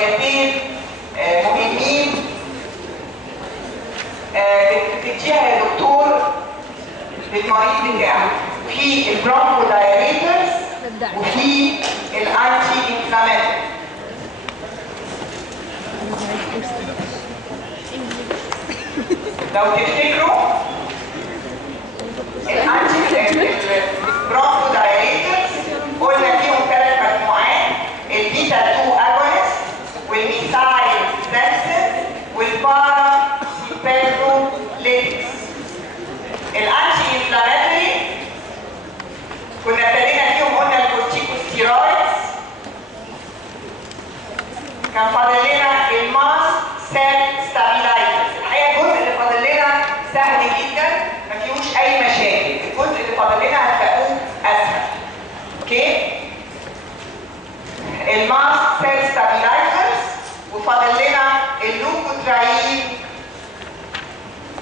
مهمين بتديها يا دكتور للمريض بتاعك في البرونكو دايريترز وفي الانتي انفلاماتوري. لو تفتكروا البرونكو دايريترز قلنا فيهم 3 مجموعات: البيتا 2 اجونست والميثايل سنسز والبارا سيبيروليتكس. الانتي انفلاماتوري كنا ابتدينا فيهم، قلنا الكورتيكوستيرويدز، كان فاضل لنا الماست سيل ستابيلايزرز. الحقيقه الجزء اللي فاضل لنا سهل جدا ما فيهوش اي مشاكل، الجزء اللي فاضل لنا هتلاقوه اسهل. اوكي؟ الماست سيل ستابيلايزرز وفاضل لنا اللوكوترايين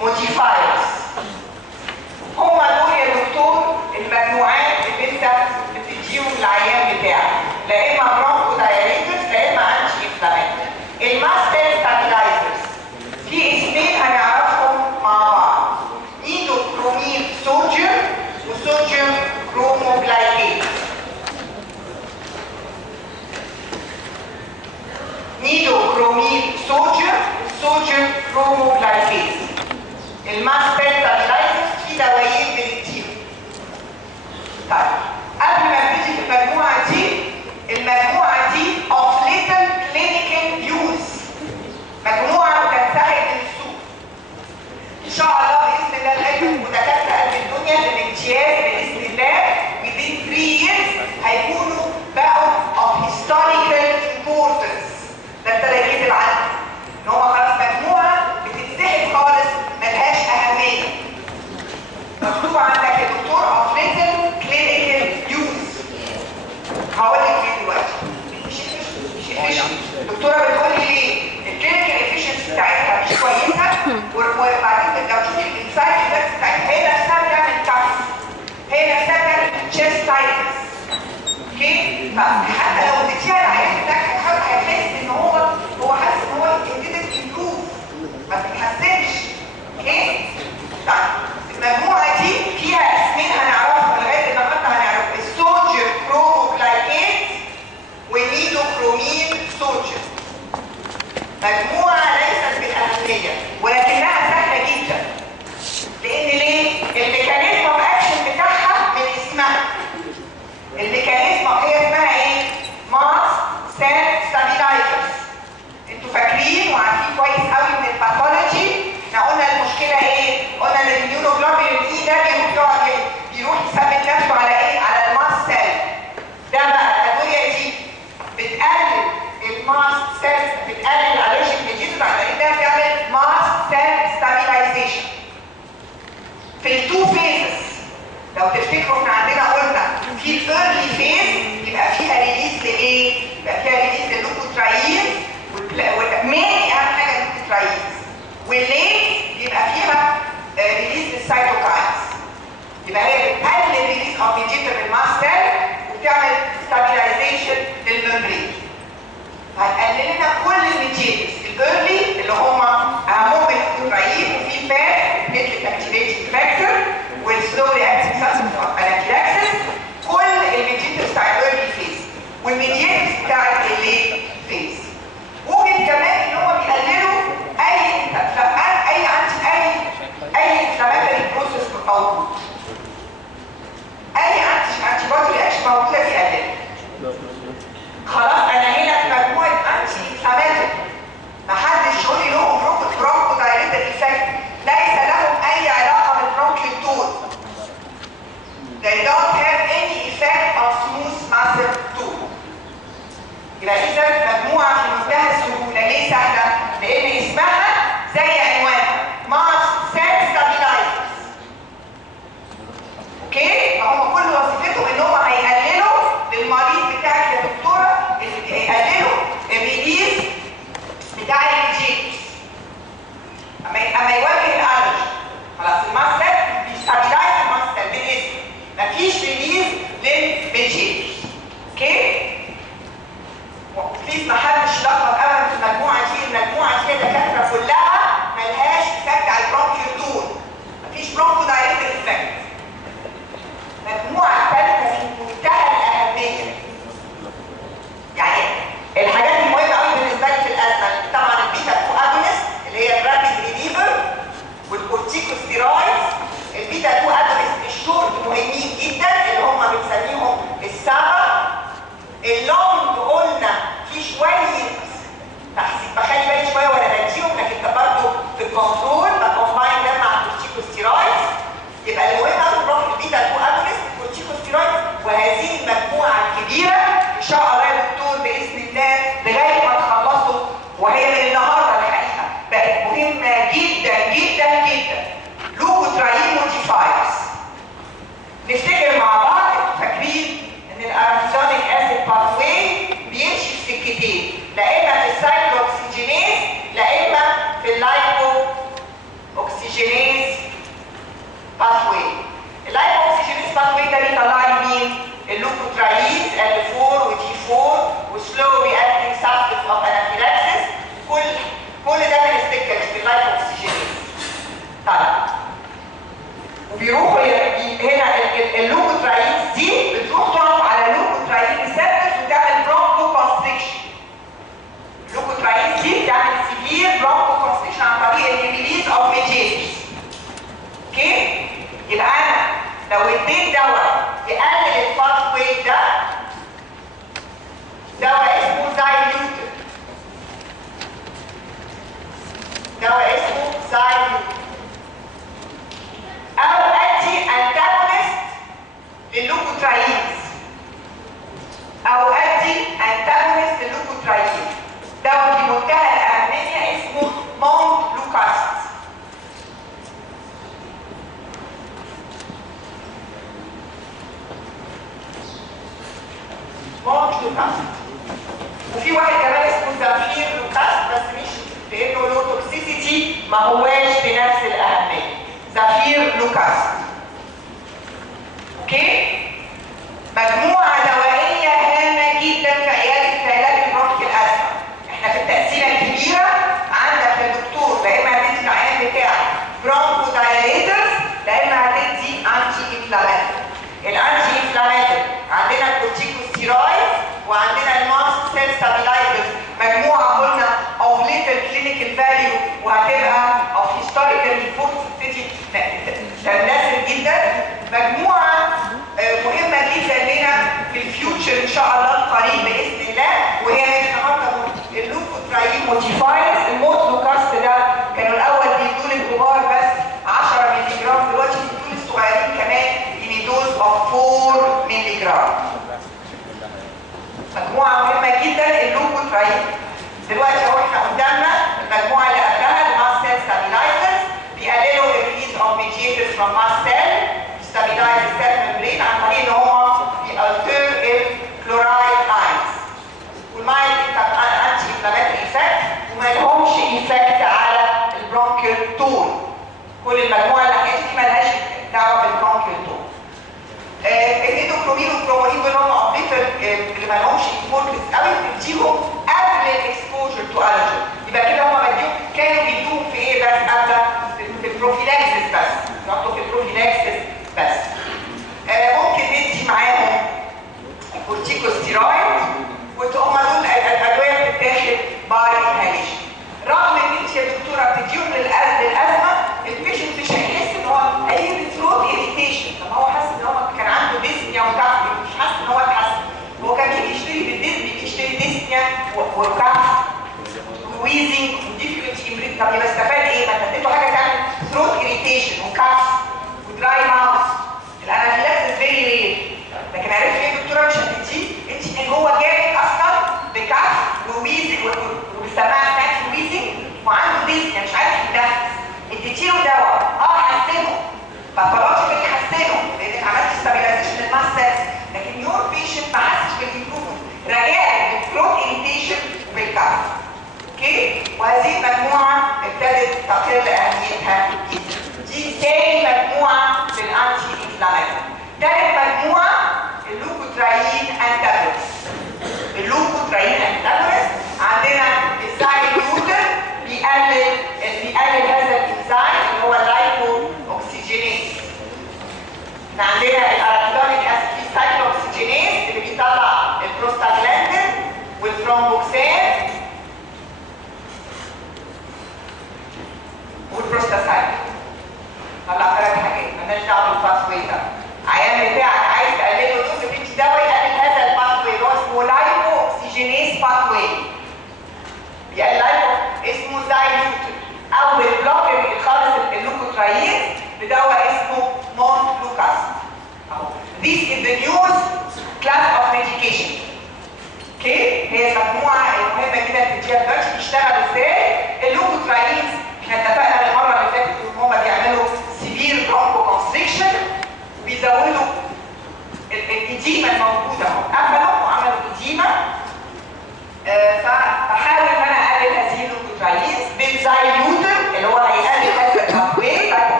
موديفايرز. هما دول يا دكتور المجموعات اللي انت بتديهم للعيان بتاعك، لا اما برونكو دايريترز لا اما انتي انفلاماتوري. الماست سيل ستابيلايزرز في اسمين هنعرفهم مع بعض: نيدوكرومين صوديوم وصوديوم كروموجلايكيت. نيدوكرومين صوديوم وصوديوم كروموجلايكيت. الماست سيل ستابيلايزرز في دوايين بنديهم. طيب قبل ما ابتدي في المجموعه دي، المجموعه دي اوف ليتل كلينيكال يوز، مجموعه بتنسحب من السوق ان شاء الله باذن الله لغايه ودكاتره قلب الدنيا للامتياز باذن الله. within 3 years هيكونوا بقوا of historical importance. ده ابتدى يكتب عنه ان هو خلاص مجموعه بتتسحب خالص ملهاش اهميه. مكتوب عندك يا دكتور of little clinical use. هقول لك ليه دلوقتي. مش الدكتوره بتقول لي ليه؟ الكلينيكال افيشنسي بتاعتها مش كويسه، وبعدين لو تشوفي الانسايد افكتس بتاعتها هي نفسها بتعمل كف، هي نفسها بتعمل تشيستايتس. اوكي؟ فحتى لو اديتيها العيان بتاعك هيحس ان هو حاسس ان هو didn't improve، ما بتتحسنش. اوكي؟ طيب المجموعه دي فيها اسمين هنعرفهم لغايه النهارده، هنعرف الصوديوم كروموجلايكيت ونيدوكرومين صوديوم. مجموعه ليست بالاهميه ولكنها سهله جدا. لان ليه؟ الميكانيزم اوف اكشن بتاعها من اسمها. الميكانيزم هي اسمها ايه؟ ماست سيل ستابيلايزرز. انتوا فاكرين وعارفين كويس قوي من الباثولوجي احنا قلنا المشكله ايه؟ قلنا ان الاميونوجلوبولين اي ده بيروح يثبت نفسه على ايه؟ على الماست سيل. ده بقى الادويه دي بتقلل الماست سيل، بتقلل الالرجيك ميديتور على انها بتعمل ماست سيل ستابيلايزيشن. في التو فيزز لو تفتكروا احنا عندنا قلنا في الايرلي فيز يبقى فيها ريليز لايه؟ يبقى فيها ريليز لللوكوترايين والمين اهم حاجه اللوكوترايين، والليت يبقى فيها ريليز للسيتوكاينز. يبقى هي بتقلل ريليز اوف ميديتور الماست سيل وبتعمل ستابيلايزيشن للممبرين. هتقلل لنا كل الميديتورز الايرلي اللي هم اهمهم اللوكوترايين وفي فات بليتلت اكتيفيتنج فاكتور والسلولي اكتنج سبستنس اوف انافيلاكسيس. كل الميديتورز الكنترول بكومباين ده مع الكورتيكوستيرويدز. يبقى المهم اخد بروح البيتا 2 اجونست والكورتيكوستيرويدز، وهذه المجموعه الكبيره ان شاء الله يا دكتور باذن الله لغايه ما تخلصوا، وهي من النهارده الحقيقه بقت مهمه جدا جدا جدا. لوكوترايين موديفايرز. نفتكر مع بعض، انتوا فاكرين ان الارانثونيك اسيد باثواي بيمشي في سكتين، لا اما في السايكلوكسيجينيز لا اما في اللايبو اوكسيجينيز باثواي. اللايبو اوكسيجينيز باثواي ده بيطلع لي مين؟ اللوكوترايينز L4 ودي 4 وسلو رياكتنج سبستنس اوف انافيلاكسيس. كل ده من السكه في اللايبو اوكسيجينيز. طيب وبيروحوا هنا اللوكوترايينز دي بتروح تقف على لوكوترايين ريسبتورز وتعمل برونكو كونستريكشن. اللوكوترايينز دي بتعمل سيفير برونكو كونستريكشن عن طريق الريليز اوف ميديتورز. اوكي؟ يبقى انا لو اديت دواء يقلل الباث واي ده، دواء اسمه زايلوتين. دواء اسمه زايلوتين. او ادي انتاجونست لللوكوترايينز، او ادي انتاجونست لللوكوترايين. دواء في منتهى الاهميه اسمه مونتلوكاست. مونتلوكاست. وفي واحد كمان اسمه زافير لوكاست، بس مش لانه له توكسيسيتي ما هواش بنفس الاهميه. زافير لوكاست. اوكي؟ مجموعه دوائيه هامه جدا في علاج البرونكيال ازمه. احنا في التقسيمه الكبيره عندك الدكتور لا اما هتدي العيان بتاعك برونكو دايليترز لا اما هتدي انتي انفلاماتوري. الانتي انفلاماتوري عندنا الكورتيكوستيرويدز وعندنا الماست سيل ستابيلايزرز، مجموعه قلنا اوف ليتل كلينيكال فاليو وهتبقى اوف هيستوريكال ريبورت تبتدي تناسب جدا. مجموعه مهمه جدا لنا في الفيوتشر ان شاء الله القريب باذن الله، وهي النهارده اللوكوترايين موديفايرز. المونتلوكاست ده كانوا الاول بيدوا للكبار بس 10 مللي جرام، دلوقتي بيدوا للصغيرين كمان دوز اوف 4 مللي جرام. مجموعه مهمه جدا اللوكوترايين. دلوقتي اهو احنا قدامنا المجموعه اللي قبلها الماست سيل ستابيلايزرز، بيقللوا الريليز اوف ميديتورز فروم ماست سيل، ستابيلايز السيل ميمبرين عن طريق ان هم بيالتر الكلورايد اينز. والمايل انتي انفلاماتوري ايفكت، وما لهمش ايفكت على البرونكيال تون. كل المجموعه اللي حكيت دي مالهاش دعوه بالبرونكيال تون. الهيدروكرومين والكرومونين دول هم ابليتر اللي ما لهمش امبورتنس قوي، بنديهم قبل الاكسبوجر تو الرجين. يبقى كده هم بديهم كانوا بيدوهم في ايه بس؟ قبل في البروفيلاكسس بس، يحطوا في البروفيلاكسس بس. ممكن ندي معاهم الكورتيكوستيرويد، وهم دول الادويه بتتاخد باي انهاليشن. رغم ان انت يا دكتوره بتديهم للازمه، البيشنت مش هيحس ان هو هيجي ثروت اريتيشن. طب هو حاسس ان هو كان عنده ديسنيا وكحف، مش حاسس ان هو اتحسن. هو كان بيجي يشتري بالديسنيا، بيجي يشتري ديسنيا وكحف وويزنج وديفيكولتي امريك. طب يبقى استفاد ايه؟ ما انت اديته حاجه تعمل ثروت اريتيشن وكحف ودراي ماوث. الانافيلاكسس فيري رير. لكن عرفت ايه يا دكتوره مش هتديه؟ انت ان هو جاي اصلا بكحف وويزنج وبيسمعها سناكس وويزنج وعنده ديسنيا مش عارف يتنفس. اديتيله دواء حسنه، باثولوجيكالي حسنه لانك عملت ستابيلايزيشن للماست، لكن يور بيشنت ما حسش بالامبروفمنت، رجاء بالثروت اريتيشن وبالكحف. اوكي؟ وهذه المجموعه ابتدت تقل اهميتها جدا. دي تاني مجموعه في الانتي انفلاماتوري. ثالث مجموعه اللوكوترايين انتاجونست. اللوكوترايين انتاجونست عندنا الزايلوتين بيقلل هذا الانزيم اللي هو اللايبو اوكسيجينيز. عندنا الارابيدونيك اسيد سايكلوكسيجينيز اللي بيطلع البروستاجلاندين والثرومبوكسان والبروستاسايكلين. طلع 3 حاجات مالناش دعوه بالباث واي ده. عيان بتاعك عايز تقلل له دوز، بتدي دواء يقلل هذا الباث واي اللي هو اسمه لايبو اوكسيجينيز باث واي.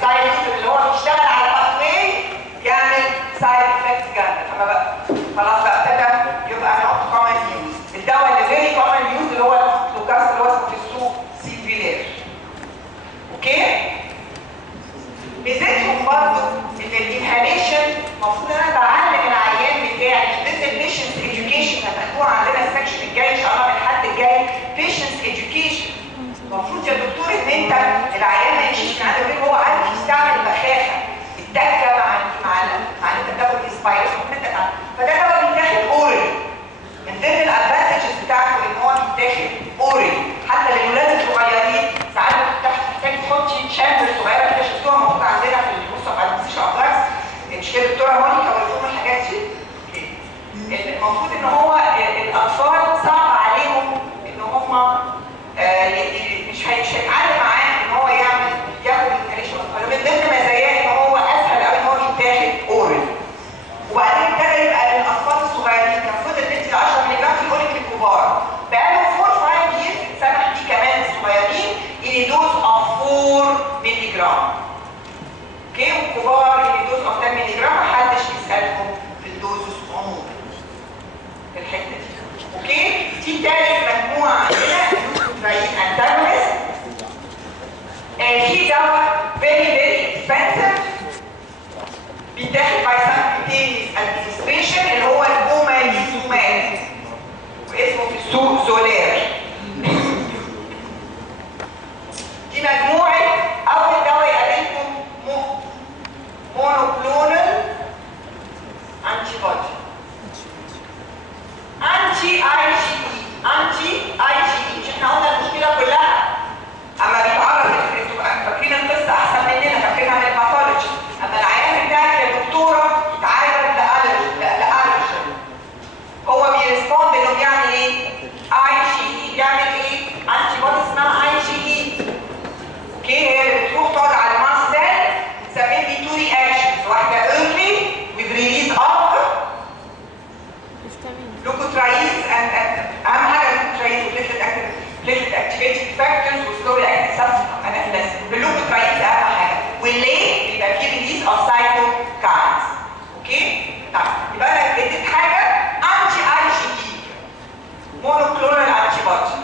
الدايلوتر اللي هو بيشتغل على الباثواي يعمل سايد افكتس جامده. فما بقى خلاص بقى ابتدى يبقى نوت كومن يوز. الدواء اللي فيري كومن يوز اللي هو لوكاس اللي هو اسمه في السوق سيفيلير. اوكي؟ ميزتهم برضه ان الانهاليشن المفروض انا بعلم العيان بتاعي ضمن البيشنت اديوكيشن هتاخدوها عندنا السكشن الجاي ان شاء الله من الحد الجاي. بيشنت اديوكيشن المفروض يا دكتور ان انت العيان ما يمشيش من عنده غير هو عارف يستعمل بخاخه الدكه مع ان انت بتاخد انسبايريشن فده دواء بيتاخد اورال. من ضمن الادفانتجز بتاعته ان هو بيتاخد اورال حتى للولاد الصغيرين. ساعات بتحتاج تحطي شامبر صغيره كده شفتوها موجوده عندنا في المصحف على المستشفى ابلاكس. مش كده دكتوره مونيكا وريتهم الحاجات دي؟ المفروض ان هو الاطفال صعب عليهم ان هم مش هيتعلم معاه ان هو ياخد الانهاليشن. فمن ضمن مزاياه ان هو اسهل قوي ان هو يتاخد اورال. وبعدين ابتدى يبقى للاطفال الصغيرين كان فضل ندي 10 مللي جرام في الاورال للكبار. بقاله 4-5 years اتسمح دي كمان الصغيرين ان دوز اوف 4 مللي جرام. اوكي؟ والكبار ان دوز اوف 10 مللي جرام محدش بيسالهم في الدوز عموما في الحته دي. اوكي؟ دي تالت مجموعه عندنا لوكوتراين انتاجونست. في دواء very expensive بيتاخد باي سبكوتينيوس ادمنستريشن اللي هو البوماليزوماب واسمه في السوق زولير. دي مجموعه اول دواء يقابلكم مونوكلونال انتي بودي انتي اي جي اي. مش احنا قلنا المشكله كلها اما بيتعرض انتوا فاكرين القصه احسن مننا فاكرينها من الباثولوجي. اما العيان بتاعك يا دكتوره يتعرض لالرجين هو بيرسبوند انه بيعمل ايه؟ اي جي. بيعمل ايه؟ انتي بودي اسمها اي جي. اوكي؟ هي اللي بتروح تقعد على الماست سيل بتسميه لي تو رياكشنز. واحده ايرلي with release of لوكوتراينز اهم حاجه اللوكوتراينز وبليتلت اكتيفيتنج فاكتورز وسلوري اكتيف سبستانس. اللوكوتراينز اهم حاجه. والليه بيبقى فيه ريليز اوف سايتوكاينز. اوكي؟ طيب يبقى انا اديت حاجه انتي اي جي اي مونوكلونال انتي بودي.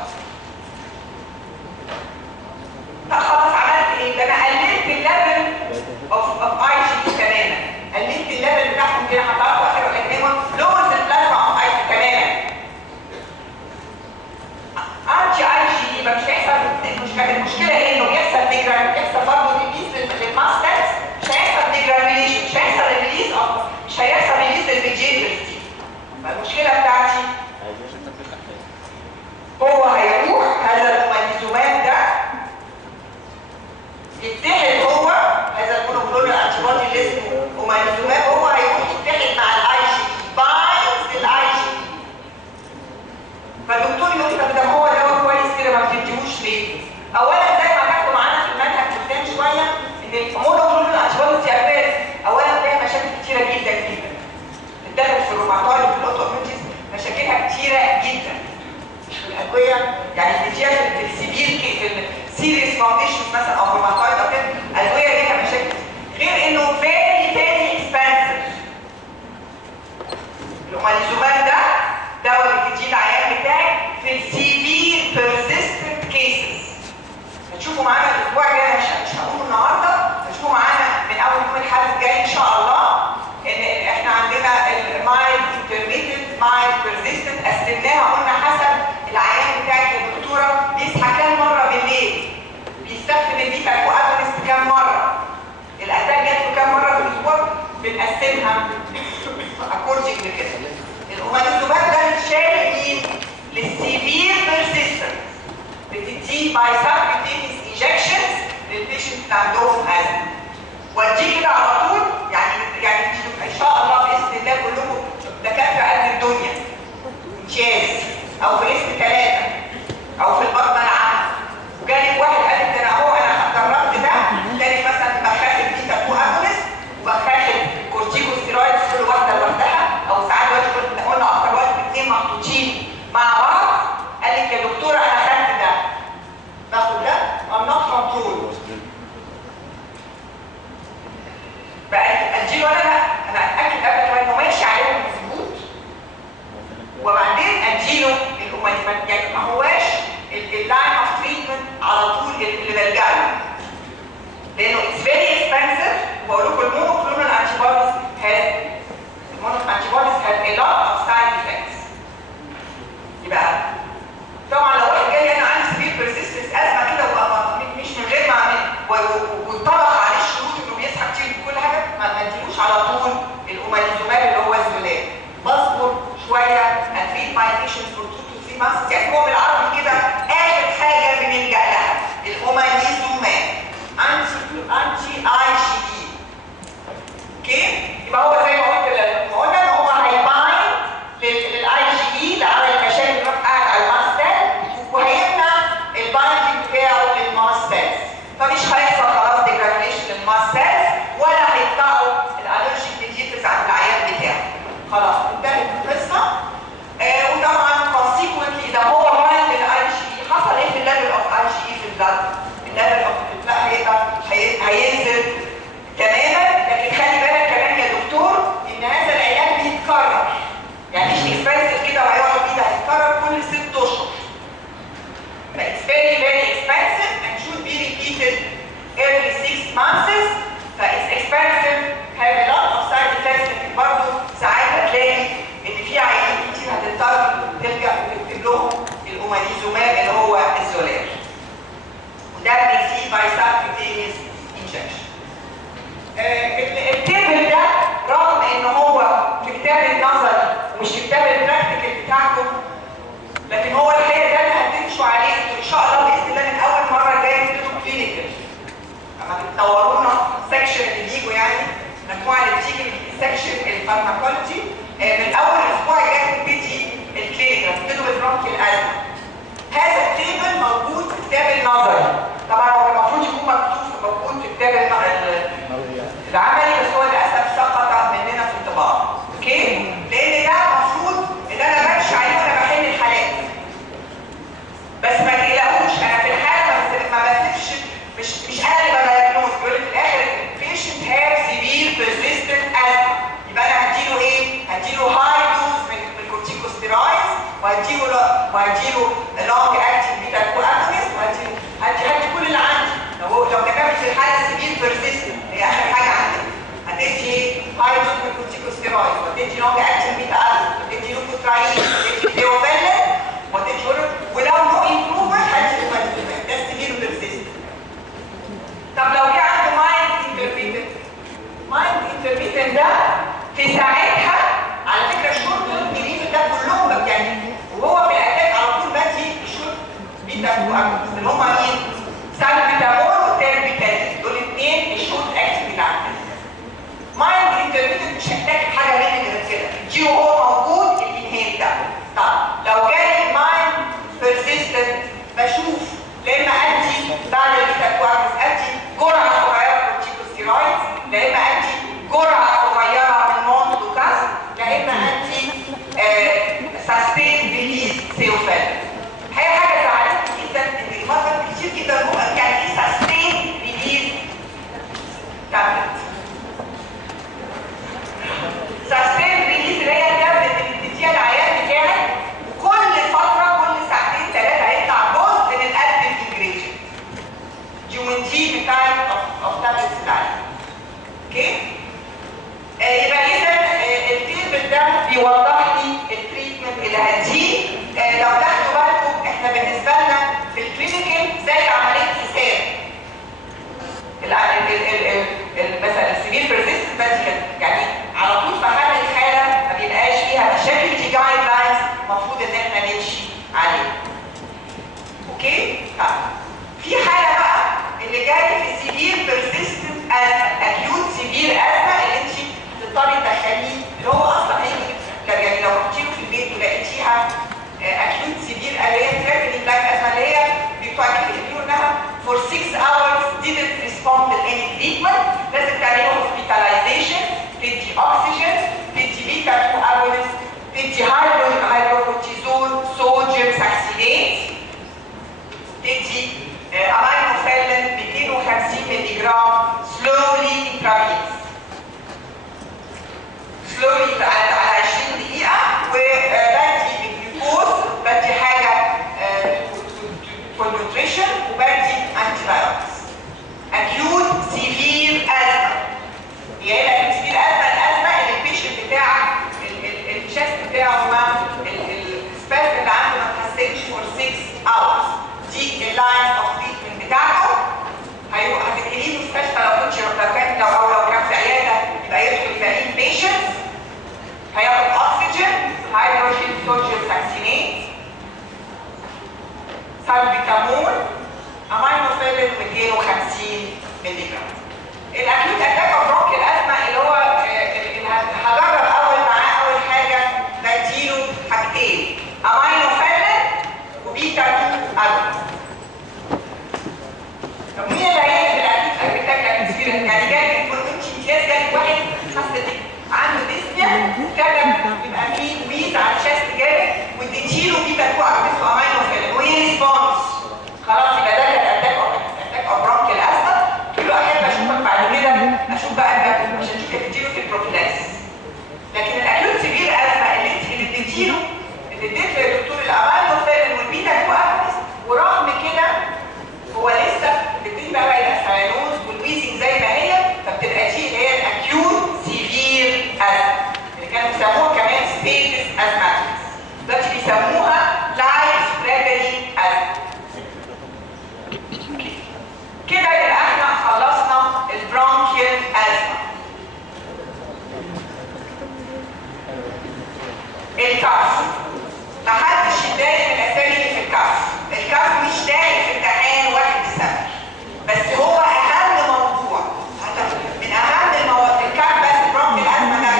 طب خلاص عملت ايه؟ ده انا قللت الليفل اوف اي جي اي تماما. قللت الليفل بتاعهم كده هتعرفوا اخر الاجنبه لورز البلازما اوف اي تماما. انتي اي جي يبقى مش هيحصل المشكله ايه؟ انه بيحصل ديجرام بيحصل برضه ريليز للماستكس. مش هيحصل ديجرانيوليشن مش هيحصل ريليز مش هيحصل ريليز للفيجيترز دي. فالمشكله بتاعتي هو هيروح هذا الرومانيزوماب ده يتحد هو هذا المونوكلونال انتي بودي اللي اسمه رومانيزوماب هو هيروح يتحد مع الاي جي باينز الاي جي. فالدكتور يقول لك ده هو دواء كويس كده ما بتديهوش ليه؟ اولا زي ما هتاخدوا معانا في المنهج قدام شويه ان المونوكلونال انتي بودي ثيرابيز اولا فيها مشاكل كتيره جدا جدا. بتدخل في الروماتويد وفي الاوتوميتيز مشاكلها كتيره جدا. مش في الادويه يعني بتديها في السيفير في السيريس فاونديشنز مثلا او روماتويد او كده الادويه ليها مشاكل غير انه فيري اكسبنسيف. الرومانيزوماب ده دواء بتديه العيان بتاعك في السيفير بيرسيستنت كيسز. هتشوفوا معانا الاسبوع الجاي مش هقوله النهارده هتشوفوا معانا من اول يوم الحد الجاي ان شاء الله ان احنا عندنا المايلد انترميتنت مايلد بيرسيستنت قسمناها قلنا حسب العيان بتاعك يا دكتوره بيصحى كام مره بالليل؟ بيستخدم البيتا كواجونست كام مره؟ الاتاك جات له كام مره في الاسبوع؟ بنقسمها اكوردنج لكده. الرومانيزوماب ده بيتشال مين؟ للسيفير بيرسيستنت. بتديه باي سبكوتينيوس انجكشنز للبيشنت اللي عندهم ازمه. وديه كده على طول يعني ان شاء الله باذن الله كلكم دكاتره قد الدنيا. امتياز او في اسم 3 او في البطنه العامه. وجالك واحد قال لك انا اهو انا اتدربت ده تاني مثلا بخاخد بيتا كواجونست وبخاخد كورتيكوستيرويدز كل واحده لوحدها او ساعات دلوقتي قلنا اكتر وقت الاثنين محطوطين مع بعض. قال لك يا دكتوره انا خدت ده باخد ده I'm not control. سكشن الفارماكولوجي. من اول اسبوع جاي هتبتدي الكلينيك، هتبتدوا بالبرونكيال ازمه. هذا التيبل موجود في كتاب النظري، طبعا هو المفروض يكون موجود في كتاب العملي، بس هو للاسف سقط مننا في الطباعه. اوكي؟ لان ده المفروض ان انا بمشي عليه وانا بحل الحالات. بس ما تقلقوش، انا في الحاله ما بسيبش، مش انا اللي بدايجنوز، بيقول لي في الاخر البيشنت هاف سيفير بيرسيستنت ازمه، يبقى انا هديله ايه؟ هديله هاي دوز من الكورتيكوستيرويدز، وهديله لونج اكتنج بيتا كواجونست، هدي كل اللي عندي. لو كتبت في الحاله سيفير بيرسيستنت هي اخر حاجه عندك، هتدي هاي دوز من الكورتيكوستيرويدز، وهتدي لونج اكتنج بيتا اجونست، وهتدي لوكوتراين، وهتدي ثيوفيلين، ولو نو امبروفمنت هدي لوكوتراين. ده سيفير بيرسيستنت. طب لو جه عنده مايند انترميتنت ده في ساعتها على فكره الشورت تيرم بيليف ده كلهم يعني، وهو في الاتاك على طول بدي الشورت بيتا كواجونست اللي هم مين؟ سالبيتامول والتيربيتالين، دول اثنين الشورت اكشن بتاعهم. مايند انترميتنت مش هحتاج حاجه مني غير كده، الجي هو موجود الانهيل ده. طب لو جالي مايند بيرسيستنت بشوف لا اما ادي بعد البيتا كواجونست ادي جرعه صغيره كورتيكوستيرويدز، لا اما ادي جرعه صغيره من مونتلوكاس، لا اما ادي ساستين ريليز ثيوفيلين. الحقيقه حاجه زعلتني جدا ان المرضى كتير جدا يعني ايه ساستين ريليز تابلت؟ ساستين ريليز اللي هي التابلت اللي بتديها العيان بتاعك وكل فتره كل ساعتين ثلاثه هيطلع جزء من الادب انجريشن جيومنتي بتاعت اوف تابلتس العيان. اوكي؟ يبقى اذا التيبل ده بيوضح لي التريتمنت اللي هديه. لو تاخدوا بالكم احنا بالنسبه لنا في الكلينيكال زي عمليه حساب. مثلا السيفير بيرسيستنت بس يعني على طول في حل الحاله ما بيبقاش فيها مشاكل، دي جايد لاينز المفروض ان احنا نمشي عليها. اوكي؟ في حاله بقى اللي جاي في السيفير بيرسيستنت ازمه، اكيوت سيفير ازمه اللي انت تضطري تدخليه، اللي هو اصلا هيجي يعني لو رحتيله في البيت ولقيتيها اكيوت سيفير اللي هي ثريتنينج لايف ازمه، اللي هي بتوع بيقولوا انها for 6 hours didn't respond to any treatment، لازم تعملوا hospitalization، تدي oxygen، تدي بيتا كواجونست، تدي هيدروكورتيزون، صوديوم ساكسينات، تدي امينوفيلين 250 مللي جرام slowly intravenous. slowly على 20 دقيقة، وبدي الجلوكوز، بدي حاجة for nutrition، وبدي antibiotics. acute severe asthma، هي ايه severe asthma؟ الأزمة اللي البيشنت بتاعك الشست بتاعه السباس اللي عنده ما تحسنش for 6 hours، دي اللاين اوف تريتمنت بتاعته. هتنقليه له مستشفى لو كان في عيادة يبقى يدخل في inpatient، هياخد اكسجين، هيدروجين صوديوم ساكسينات، سالبيتامول، امينوفيلين 250 مللي جرام. الاكيوت اتاك اوف برونكيال ازمه اللي هو اللي هجرب اول حاجه بديله حاجتين، امينوفيلين وبيتا 2 اجونست. طب مين اللي هيجي بالاكيوت اتاك سيفير؟ يعني جاي يكون انت امتياز، جاي واحد حاسه عنده ديسنيا وكتب يبقى فيه ويز على الشاست جامد واديتيله بيتا كواجونست وامينوفيلين وهي ريسبونس، خلاص يبقى ده كان اتاك اوف برونكيال ازمه. قلت له احب اشوفك بعد كده، اشوف بقى مش هنشوف تديله في البروفيلاكسس. لكن الاكيوت سيفير ازمه اللي اديتيله، اللي اديت للدكتور الامينوفيلين والبيتا كواجونست، ورغم كده هو لسه الاثنين بقى الاساينوز والويزنج زي ما هي، فبتبقى دي اللي هي الاكيوت سيفير ازمه اللي كانوا بيسموها كمان ستيتس ازماتكس، دلوقتي بيسموها لايف ثريتنينج ازمه. كده يبقى احنا خلصنا البرونكيال ازمه. الكف، محدش يتضايق من الاسامي اللي في الكف. الكف مش داخل في امتحان 1 ديسمبر، بس هو اهم موضوع، من اهم المواضيع الكف. بس برونكيال ازمه ده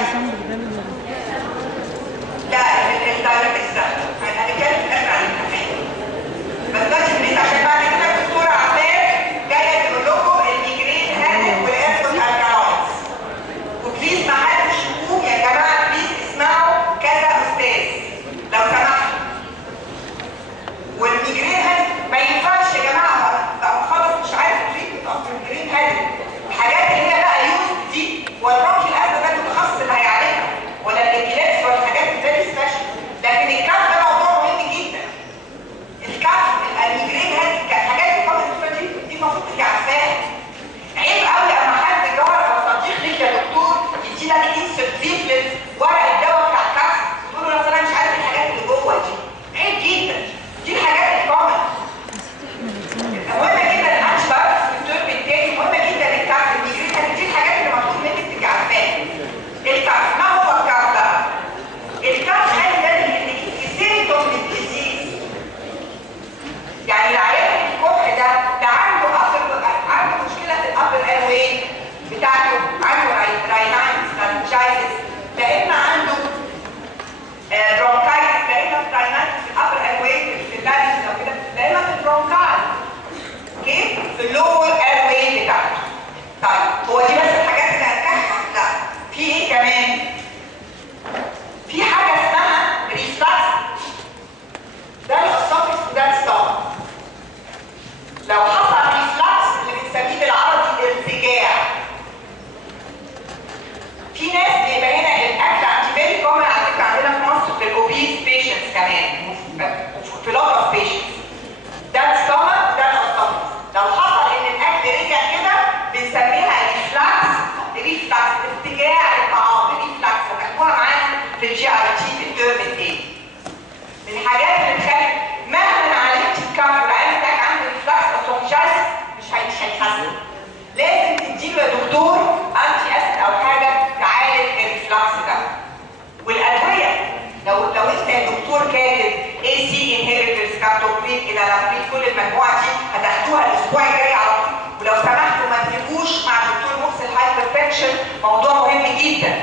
كده لو كل المجموعه دي هتاخدوها الاسبوع الجاي على طول. ولو سمحتوا ما تجيبوش مع الدكتور محسن الهايبرتنشن، موضوع مهم جدا.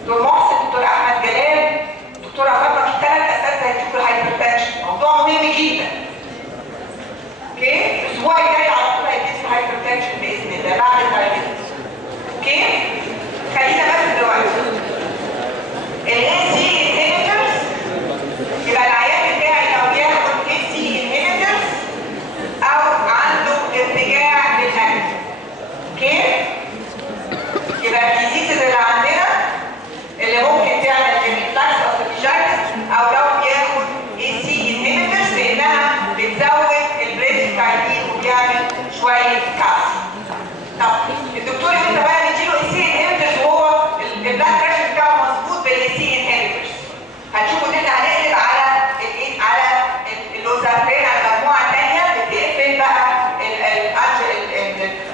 دكتور محسن، دكتور احمد جلال، دكتور عفاف، في 3 اساتذه هيدوكوا الهايبرتنشن، موضوع مهم جدا. اوكي؟ الاسبوع الجاي على طول هيديكوا الهايبرتنشن باذن الله بعد الدايبيتس. اوكي؟ خلينا بس دلوقتي الاي سي انهبيتورز. يبقى العيان بتاعي لو بياخد اي سي انهبيتورز او عنده ارتجاع للاكل. اوكي؟ يبقى الديزيزز اللي عندنا اللي ممكن تعمل ريفلاكس او فيجايتس، او لو بياخد اي سي انهبيتورز لانها بتزود البريدكاينين وبيعمل شويه كاف. طب الدكتور انت بقى نديله اي سي انهبيتورز وهو البلاد بريشر بتاعه مظبوط بالاي سي انهبيتورز، هتشوفوا ان احنا هنقلب على اللوزابرين، على مجموعه ثانيه بتقفل بقى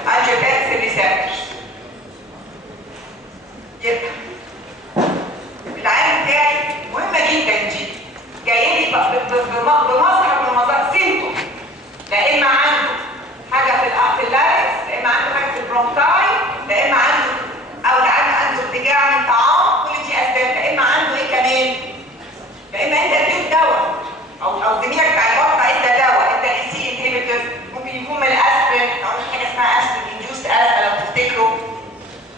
الانجيوتنسين ريسبتورز. يبقى العين بتاعي مهمه جدا دي، جاي لي بمظهر من مظاهر سيمتوم، لا اما عنده حاجه في اللاريكس، لا اما عنده حاجه في البرونكاي، لا اما عنده او عنده ارتجاع من طعام، كل دي اسباب. لا اما عنده ايه كمان؟ لا اما انت اديت دواء او زميلك بتاع البطنه ادى دواء، ادى اي سي انهبيتور، ممكن يكون من الاسبرين، او حاجه اسمها اسبرين انديوست ازمه لو تفتكروا.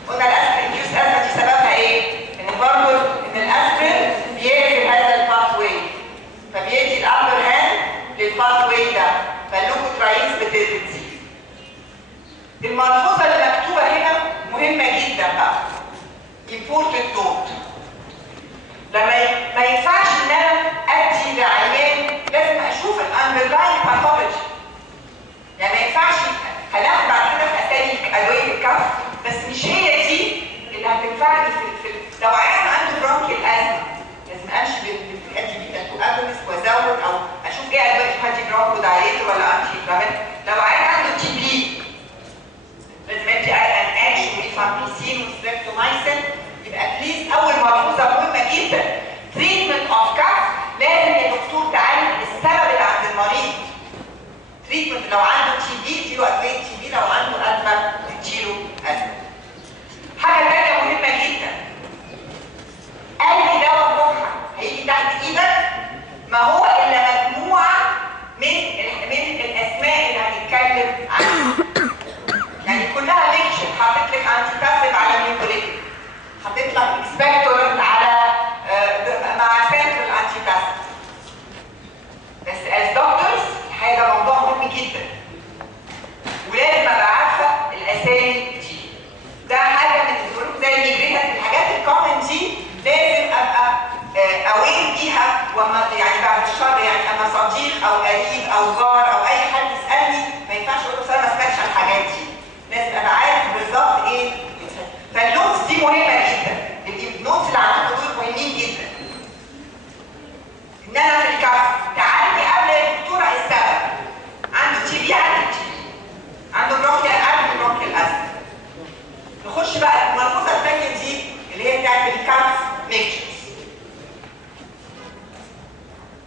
قلنا الاسبرين انديوست ازمه دي سببها ايه؟ ان برضه ان الاسبرين بيقفل هذا الباث واي، فبيدي الابر هاند للباث واي ده، فاللوكوتراينز بتزيد. الملحوظه اللي مكتوبه هنا مهمه جدا بقى، important note. لما ما ينفعش ان انا ادي لعيان، لازم اشوف الاندرلاين باثولوجي. يعني ما ينفعش هناخد بعد كده في اسامي ادويه الكف، بس مش هي دي اللي هتنفعني في لو عيان عنده برونكيال ازمه، لازم امشي بالانتي بيتا تو اجونست وازود او اشوف ايه ادويه هادي برونكو دايليتور ولا انتي انفلاماتوري. لو عيان عنده تي بي لازم ادي ان اتش وريفامبيسين وستريبتومايسين. يبقى اتليست اول ملحوظه مهمه جدا، تريتمنت اوف كاف لازم يا دكتور تعالج السبب اللي عند المريض. تريتمنت لو عنده تي بي تديله ادويه تي بي، لو عنده ازمه تديله ازمه. حاجه ثانيه مهمه جدا، اي دواء مخ هيجي تحت ايدك ما هو الا مجموعه من الاسماء اللي هنتكلم عنها. يعني كلها ليكشن، حاطط لك انتي باسيف على ميوكوليتيك، حاطط لك اكسبكتورنت على مع سنترال انتي باسيف. بس از دكتورز الحقيقه موضوع مهم جدا، ولازم ابقى عارفه الاسامي دي. ده حاجه من الظروف زي الميجرينات، الحاجات الكومن دي لازم ابقى اوين بيها، وما يعني بعد الشر يعني اما صديق او قريب او جار او اي حد يسالني ما ينفعش اقول له انا ما سمعتش عن الحاجات دي، لازم ابقى عارف بالظبط ايه. فالنوتس دي مهمه جدا، النوتس اللي عندكم دول مهمين جدا. ان انا في الكف تعالي قبل الدكتوره السبب، عنده تي بي عنده تي بي، عنده برونكيال عنده برونكيال ازمه. نخش بقى الملحوظه الثانيه دي اللي هي بتاعت الكف ميكشرز.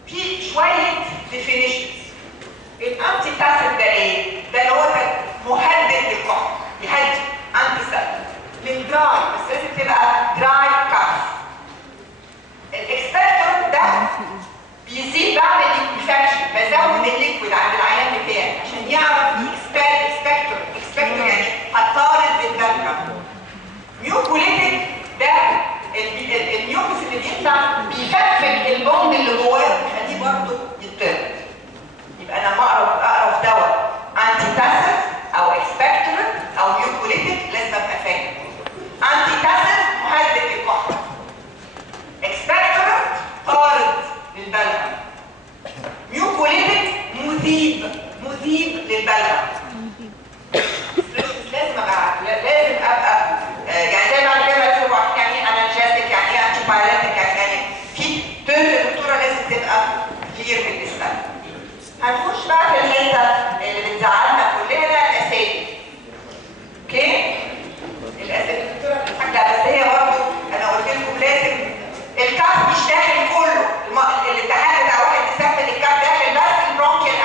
في شويه ديفينيشنز. الانتي باسيف ده ايه؟ ده اللي هو مهدد للكح، يهدي انتي سيل للدراي، بس لازم تبقى دراي كاف. الاكسبكتورنت ده بيزيد بعمل انفكشن، بزود الليكويد عند العيان بتاعي عشان يعرف يكسبال اكسبكتور يعني هتطارد بالبلغم. ميوكوليتيك ده الميوكس اللي بيطلع بيفكك البوند اللي جواه ويخليه برضه يتطرد. يبقى انا لما اقرا في دواء انتي باسيف او اكسبكتورنت او ميوكوليتيك لازم ابقى فاهم. انتي باسيف مهدد للكحه، اكسبكتورنت طارد للبلغم، ميوكوليتيك مذيب للبلغم. لازم ابقى يعني زي ما انا كده لازم ابقى عارفين يعني ايه انالجيستيك، يعني ايه انتي بايوتيك، يعني في ترم الدكتوره لازم تبقى كلير بالنسبه لنا. هنخش بقى في الحته اللي بتزعلنا كلنا، الاسامي. اوكي؟ الاسامي الدكتوره بتحكي، بس هي برضه انا قلت لكم لازم الكاف مش داخل كله، الامتحان بتاع واحد يسمي الكاف داخل بس البرونكيال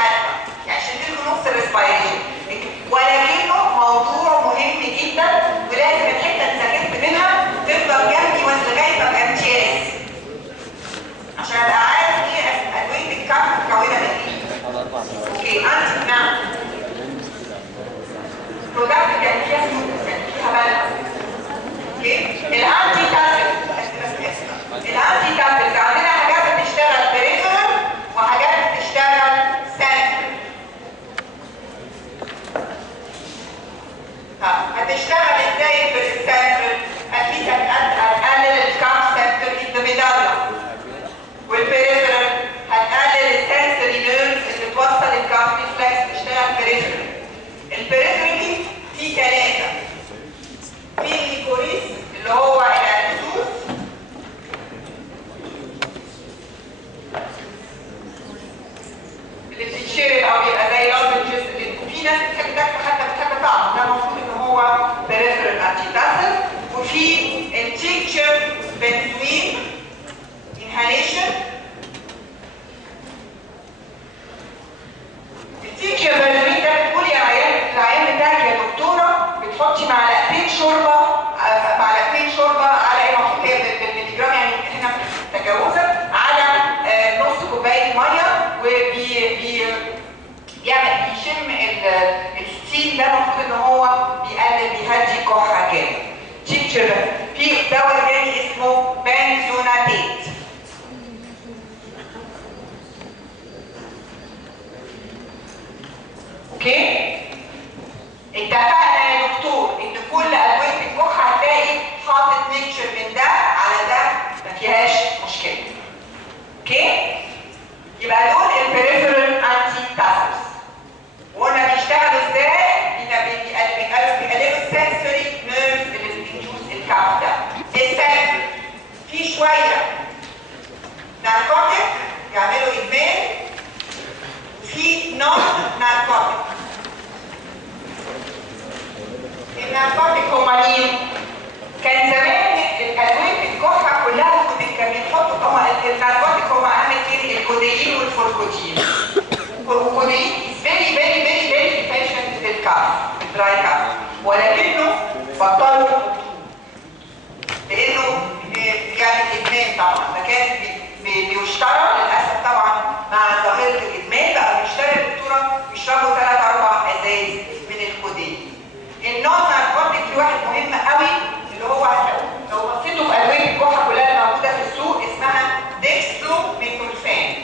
مشكله. اوكي؟ يبقى دول البريفرال انتي تاسيفز. وقلنا بيشتغلوا ازاي؟ بيقللوا السنسوري نيرف اللي بتنجوز الكاف ده. السنسوري في شويه ناركوتيك يعملوا ادمان، وفي نون ناركوتيك. الناركوتيك هما مين؟ كان زمان الادويه الكحه كلها كانوا بيحطوا طبعا الناركوتيك هما اهم اثنين، الكوديين والفوركوتين. والكوديين is very very very very efficient في الكاف، في الدراي كاف، ولكنه بطلوا لانه بيعمل ادمان طبعا، فكان بيشترى للاسف طبعا مع ظاهره الادمان بقى بيشتري الدكتوره بيشربوا 3-4 ازايز من الكودين. النون ناركوتيك في واحد مهم قوي اللي هو لو بصيتوا في ادويه الكحه كلها اللي موجوده في السوق اسمها ديكستروميثورفان.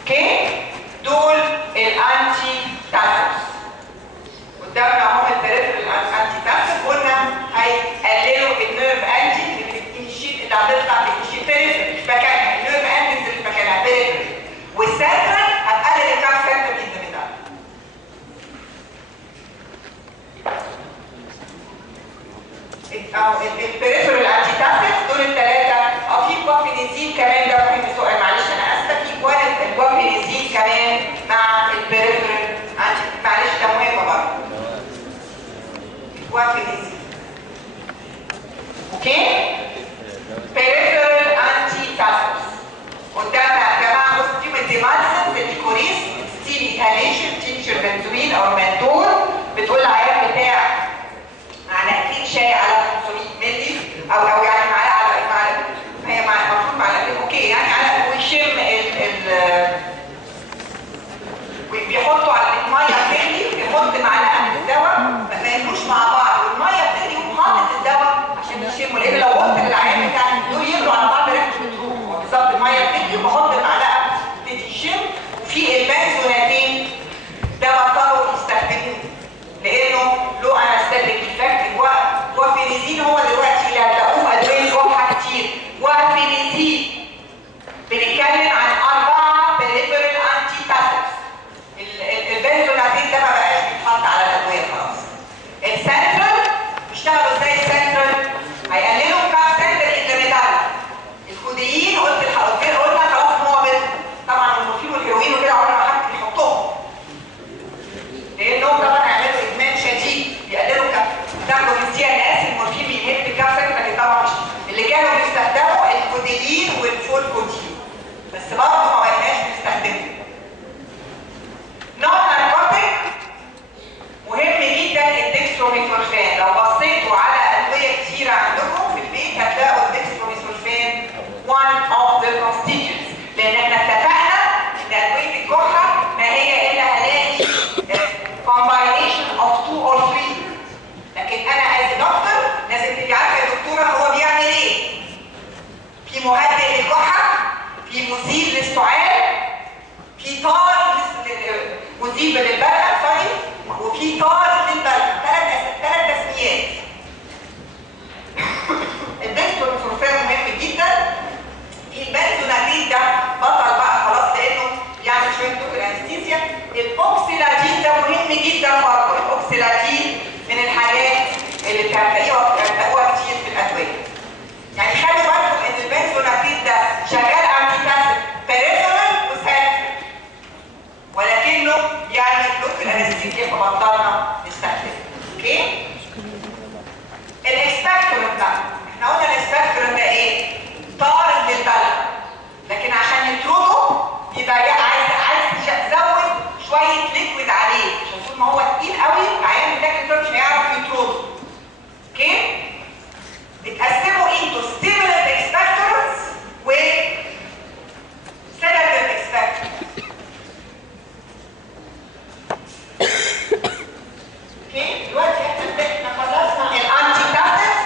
اوكي؟ دول الانتي تاسيفز. قدامنا اهو البريفرال انتي تاسيف، قلنا هيقللوا النيرف انتي اللي بتنشيط اللي هتطلع بتنشيط بريفرال في مكانها، النيرف انتي اللي في مكانها بريفرال، والسنترال هتقلل الكاف سنتر جدا من ده. البريفرال انتي تاسيف دول الثلاثه. في جوافينيزين كمان، ده مهم سؤال معلش انا اسفه، في الجوافينيزين كمان مع البريفرال انتي، معلش ده مهم برضه. جوافينيزين. اوكي؟ بريفرال انتي تاسيفز. قدامنا يا جماعه بصوا دي ميديمالسن الكوريس ستيل انهاليشن تينشر بنزوين او المنتول، بتقول العيان بتاع معلقتين شاي على 500 مللي او يعني معلقه هي المفروض معلقتين اوكي يعني على، ويشم بيحطوا على الميه تاني، بيحط معلقه من الدواء ما يملوش مع بعض والميه بتغلي يقوم حاطط الدواء عشان يشموا، لان لو قلت للعيان بتاعك دول يغلوا على بعض ريحته بتروح. بالظبط الميه بتغلي وبحط المعلقه بتشم. وفي البنزوناتين ده بطلوا يستخدموه لانه له انستاتيك ايفكت. جوافينيزين هو دلوقتي اللي هتلاقوه في ادويه الكحه كتير. جوافينيزين بنتكلم عن 4 بريفرال انتي تاسيفز. البنزوناتين ده ما بقاش بيتحط على الادويه خلاص. السنترال بيشتغلوا ازاي؟ السنترال هيقللوا الكاف سنتر اندميدالا. الكوديين قلنا خلاص هو طبعا المورفين والهيروين وكده عمرنا ما حد بيحطهم لانهم طبعا هيعملوا ادمان شديد، بيقللوا الكاف. بتاخدوا في السي ان اس المورفين بيهد الكاف سنتر، لكن طبعا مش اللي كانوا بيستخدموا الكوديين والفوركوتين، بس برضه ما بقيناش بنستخدمهم. نون ناركوتيك مهم جدا الديكستروميثورفان. لو بصيتوا على ادويه كتيره عندكم في البيت هتلاقوا الديكستروميثورفان one of the constituents، لان احنا اتفقنا ان ادويه الكحه ما هي الا هلاقي combination of 2 or 3، لكن انا as a doctor لازم تبقي عارفه يا دكتوره هو بيعمل ايه. في مهدئ للكحه، في مزيل للسعال، في طار مزيل للبلغم سوري، وفي طار للبلغم. 3 تسميات. الديكستروميثورفان مهم جدا. البنزوناتين ده بطل بقى خلاص لانه بيعمل شويه دوك الانستيزيا. الاوكسيلاتين ده مهم جدا برضه. الاوكسيلاتين من الحاجات اللي بتلاقوها كتير في الادويه. يعني خلي بالكم ان البنزوناتين ده شغال انتي تاسيف بريفرال وسنترال، ولكنه يعني دوك الانستيزيا فبطلنا نستخدمه. اوكي؟ الاكسبكتورنت ده احنا قلنا الاكسبكتورنت ده ايه؟ طارد للبلغم، لكن عشان يطرده يبقى عايز تزود شويه ليكويد عليه عشان طول ما هو تقيل قوي العيان بتاعك مش هيعرف يطرده. اوكي؟ اتقسموا انتو ستيمولانت اكسبكتورنتس و سيداتيف اكسبكتورنتس. اوكي؟ دلوقتي احنا خلصنا الانتي تاسيفز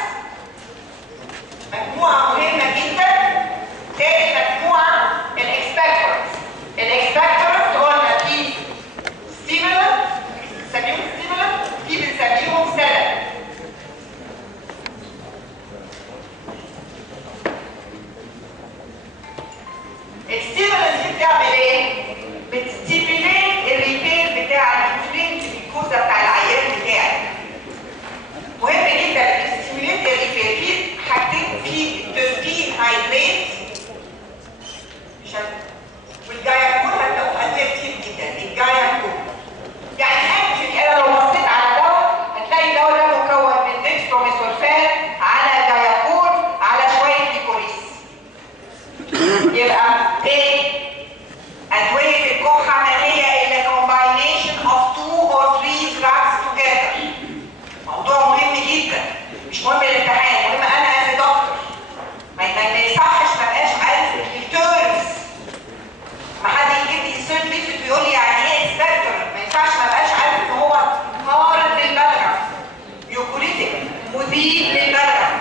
مفيد للبلغم،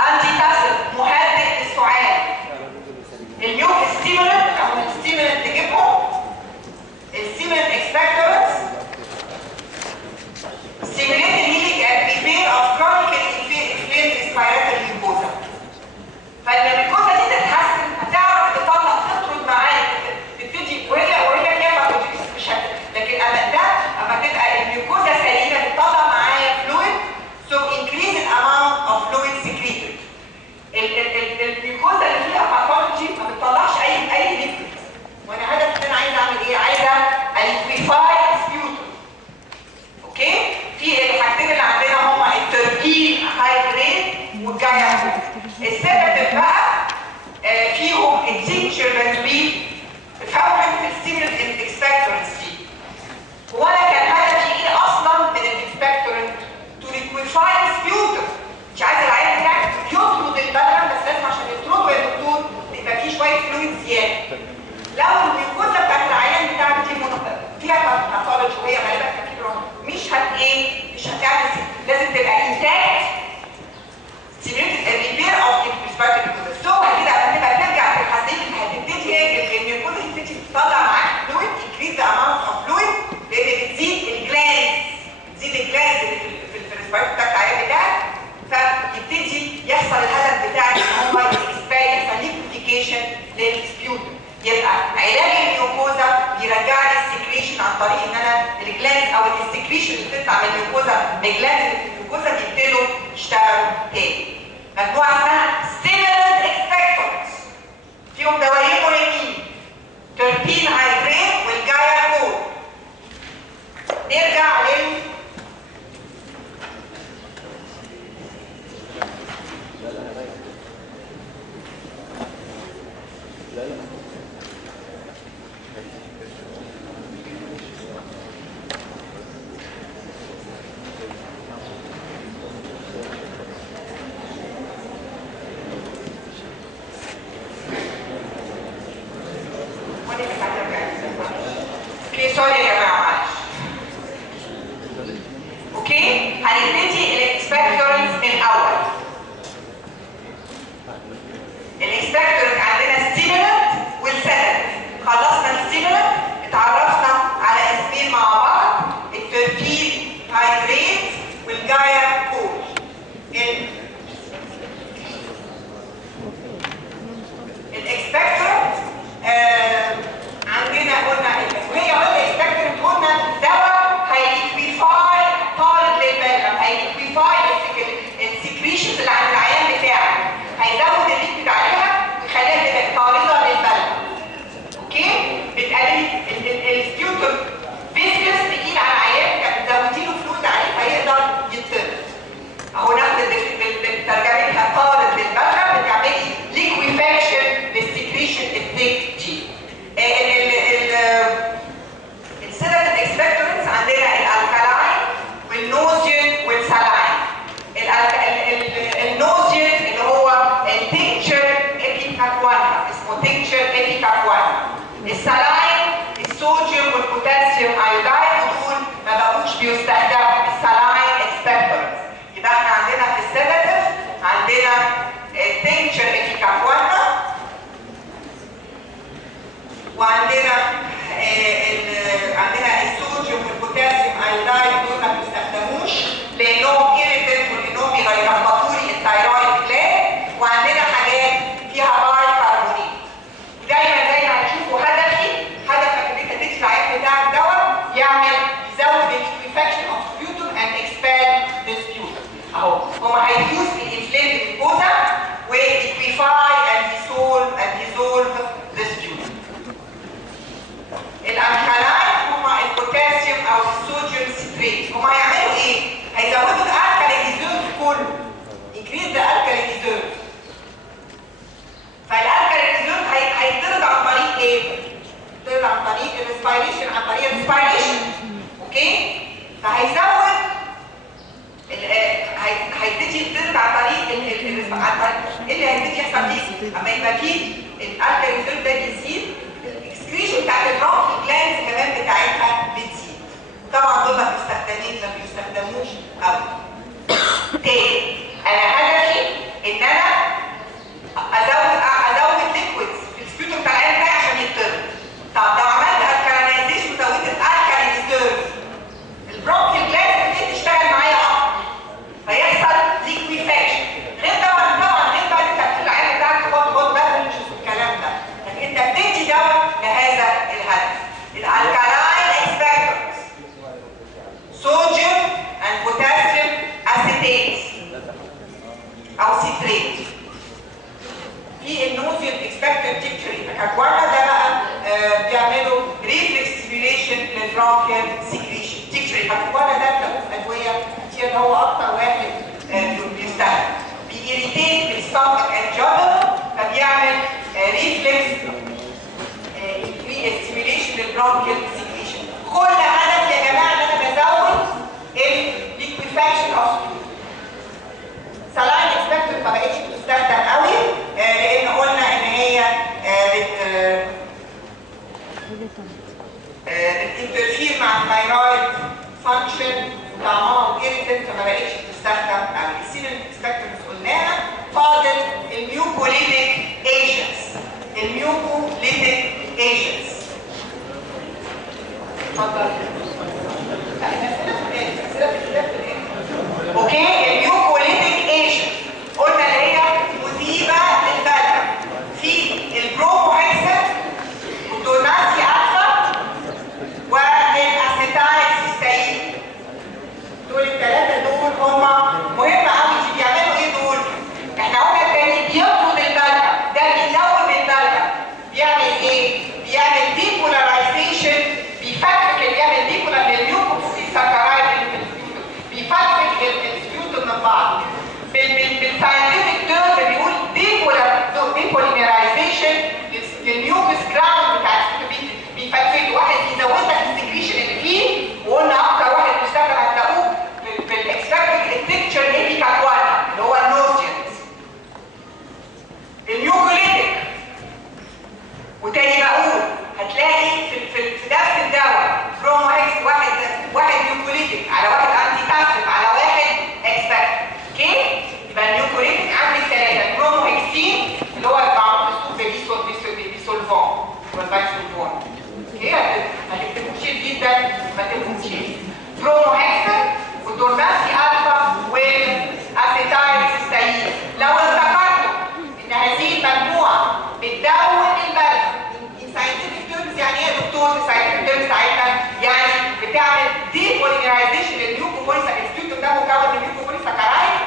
انتي تاسل مهدئ للسعال، الميوك ستيمولنت او الستيمولنت تجيبهم، الستيمولنت اكسبكتورنتس stimulate the healing and repair of chronic inflamed respiratory mucosa. فلما الميكوزا دي تتحسن هتعرف تطلع تطرد معاك تبتدي وهي فيها باثوجينيس مش لكن اما تبقى الميكوزا سليمه تطلع معايا فلويد so increase the amount of fluid secreted. الميكوزا اللي فيها باثولوجي ما بتطلعش اي ليكويد، وانا هدفي ان انا عايزه اعمل ايه؟ عايزه liquefy sputum. اوكي؟ في الحاجتين اللي عندنا هما التربين هايدريت والجايامول. السيداتيف بقى فيهم التينكشر بنزوين بتفهم حته الستيمولنت اكسبكتورنتس دي. هو انا كان هدفي ايه اصلا من الاكسبكتورنت؟ تو ليكويفاي سبيوتم. مش عايز العيان بتاعك يطرد البلغم، بس لازم عشان يطرده يا دكتور يبقى فيه شويه فلويد زياده. لو الميكوزا بتاعت العيان بتاعك دي فيها باثولوجي وهي غالبا مش هتعمل لازم تبقى انتاكت stimulated repair of respiratory mucosa. سو كده هتبقى ترجع للحساسيه هتبتدي هي الميكوزا تبتدي تطلع معاك فلويد increase the amount of fluid لان بتزيد الجلاندز اللي في الريسبيراتوري بتاعت العيان بتاعك، فيبتدي يحصل الهدف بتاعك ان هو يحصل ليكويفيكيشن للسبيوتم. يبقى علاج الميوكوزا بيرجع لي السكريشن عن طريق ان انا الجلاند او السكريشن اللي بتطلع من الميوكوزا من الجلاند اللي في الميوكوزا بيبتدوا يشتغلوا تاني. مجموعه اسمها ستيمولنت اكسبكتورنتس فيهم دوايين مهمين، تربين هايدريت والجايامول. نرجع سوري يا جماعه معلش. اوكي هنبتدي الاكسبكتورنتس من الاول. الاكسبكتورنت عندنا ستيمولنت والسيداتيف. خلصنا الستيمولنت اتعرفنا على اسمين مع بعض، التربين هايدريت والجايامول. الاكسبكتورنت عندنا قلنا وهي الاكسبكتورنت قلنا دواء هيليكويفاي طارد للبلغم، هيليكويفاي السكريشنز اللي عند العيان بتاعك، هيزود الليكويد عليها ويخليها تبقى طارده للبلغم. اوكي؟ بتقلل السبيوتم فيسكس تقيل على العيان، بتزودي له فلويد عليه فيقدر يطرد. اهو ناخد ترجمتها طارد للبلغم، بتعملي ليكويفاكشن للسكريشن الثيك دي. السيداتيف اكسبكتورنتس عندنا الالكالاين والنوزيين والسالاين. النوزيين اللي هو التينكشر ايبيكاكوانا، اسمه تينكشر ايبيكاكوانا. السالاين الصوديوم والبوتاسيوم ايودايد، دول ما بقوش بيستخدموا السالاين اكسبكتورنتس. يبقى احنا عندنا في السيداتيف عندنا التينكشر ايبيكاكوانا، وعندنا الصوديوم والبوتاسيوم ايودايد، دول ما بيستخدموش لانهم ايريتنت ولانهم بيلخبطوا لي الثايرويد جلاند. وعندنا حاجات فيها باي كربونيت. ودايما زي ما هتشوفوا هدفك ان انت تدي العيان بتاعك دواء يزود الليكويفاكشن اوف سبيوتم اند اكسباند ذا سبيوتم. اهو هما هيديوز الانفلامد الميكوزا وليكويفاي اند ديزولف ذا سبيوتم. الالكالاين هما البوتاسيوم او الصوديوم ستريت. هما هيعملوا ايه؟ هيزودوا الالكالي ريزيرف كله، increase the alkali reserve. فالالكالي ريزيرف هيطرد عن طريق ايه؟ هيطرد عن طريق الريسبيريشن، عن طريق الريسبيريشن. اوكي؟ فهيزود هيبتدي يطرد عن طريق اللي هيبتدي يحصل فيه اما يبقى فيه الالكالي ريزيرف ده بيزيد، الاكسكريشن بتاعت البرونكيال جلاندز كمان بتاعتها بتزيد. طبعا دول ما بيستخدموش قوي. تاني انا هدفي ان انا ازود ليكويدز في السبيوتوم بتاع العين بتاعي عشان يطرد. طب لو عملت الكالينايزيشن وزودت الكالين ريزيرف، البرونكيال جلاند بتبتدي تشتغل معايا اكتر فيحصل ليكويفاكشن. غير طبعا غير بقى انت في العين بتاعك خد بفرنشز والكلام ده، لكن انت بتدي دواء لهذا الهدف. الالكالاين اكسبكتورز صوديوم اند بوتاسيوم اسيتيت او سيتريت. في النوزيوم اكسبكتد تيكتشري اكوانا ده بقى بيعملوا ريفلكس ستيميوليشن للبرونكيال سكريشن. تيكتشري اكوانا ده بتاخد ادويه كتير، هو اكتر واحد بيستخدم، بيريتيت الستامك اند جابل، فبيعمل ريفلكس ستيميوليشن للبرونكيال سكريشن. كل هدف يا جماعه ان انا بزود الليكويفاكشن اوف سلاين اكسبكتد. ما بقتش بتستخدم قوي لان قلنا ان هي بتنترفير مع الثايرويد فانكشن وطعمها ايريتنت، فما بقتش بتستخدم قوي. السيلين اكسبكتد قلناها. فاضل الميوكوليتيك ايجنتس. الميوكوليتيك ايجنتس اتفضل. اوكي. الميوكوليتيك ايجنت قلنا اللي هي مثيبه للبلغم. في البروموهكسين والدوناسي الفا والاسيتايل سيستين. دول الثلاثه دول هم مهم قوي. بيعملوا ايه دول؟ احنا قلنا التاني بيطرد البلغم، ده بيزود البلغم. بيعمل ايه؟ بيعمل ديبولاريزيشن، بيفكك، بيعمل ديبولار للميوكوبوسيساكرايد، بيفكك السبيوتوم من بعض. بالساينتفك تيرم بيقول ديبوليمرايزيشن للميوكس جراوند بتاع السبيوتوم، بيفكك. واحد بيزود لك السكريشن اللي فيه، وقلنا اكتر واحد بيستخدم هتلاقوه في الاكستراكتنج التكتشر هيبيكاتوانا اللي هو النوزيانز. الميوكوليتيك وتاني بقول هتلاقي في نفس الدواء بروموهكس واحد ميوكوليتيك على واحد انتي تاسيف على واحد اكسبكت. اوكي؟ يبقى الميوكوليتيك عندك ثلاثه. البروموهكسين اللي هو معروف في السوق بيسولفون والبايسولفون. اوكي؟ هتكتبوا كتير جدا، ما تكتبوش كتير. بروموهكسين والدورناسي الفا والاسيتايل سيستين. لو افتكرتوا ان هذه المجموعه بتدون البلغم ساينتفك تيرمز، يعني ايه يا دكتور في ساينتفك تيرمز ساعتها؟ يعني بتعمل ديبوليمرايزيشن للميوكوبوليسا. السبيوتوم ده مكون من ميوكوبوليساكرايد،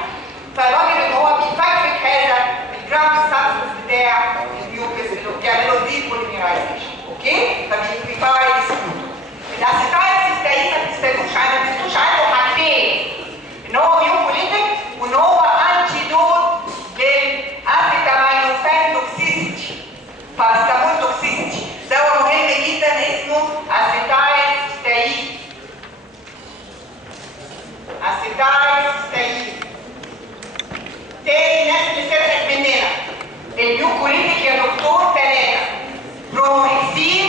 فالراجل ان هو بيفكك هذا الجرام سبستنس بتاع الميوكس اللي بيعملوا ديبوليمرايزيشن. اوكي؟ فبيفاي السبيوتوم. الاسيتايل سيستين ما تستنوش عنه حاجتين، ان هو ميوكوليتيك وان هو انتيدوت للاسيتامينوفين توكسيسيتي، باراستامول توكسيسيتي. دواء مهم جدا اسمه اسيتايل سيستين. اسيتايل سيستين. تاني الناس اللي سرقت مننا الميوكوليتيك يا دكتور ثلاثه: بروموهكسين،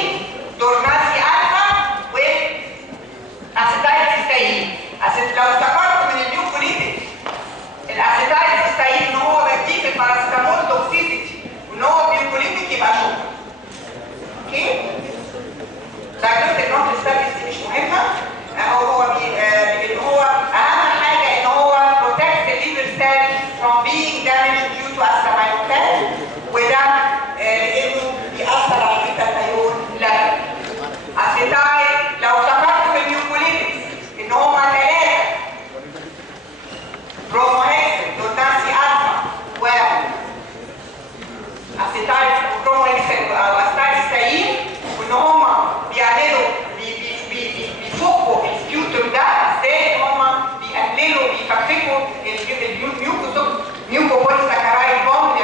دورناسي الفا، واسيتايل سيستين. لو افتكرت من الميوكوليتيك الاسيتايل سيستين ان هو بديل الباراستامول توكسيسيتي وان هو ميوكوليتيك، يبقى شكرا. اوكي؟ دايجنوستيك نوت ستاديز دي مش مهمه. هو اهم حاجه ان هو protect the liver cells from being damaged due to acetaminophen، وده لانه بيأثر على البيتا-ثايون ليفل. اسيتايل لو افتكرت في الميوكوليتكس ان هم ثلاثه: بروموهكسين، دورناسي الفا، و اسيتايل بروموهكسين او اسيتايل سيستين، وان هم بيعملوا بيفكوا السبيوتوم ده. ازاي؟ ان هم بيقللوا بيفككوا الميوكوبوليساكرايد بوند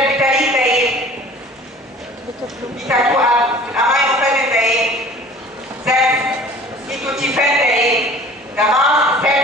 البيتارين ده ايه؟ بيتا 2 الامينوفيلين ده ايه؟ زد كيتوتيفان ده ايه؟ ده ماست سيل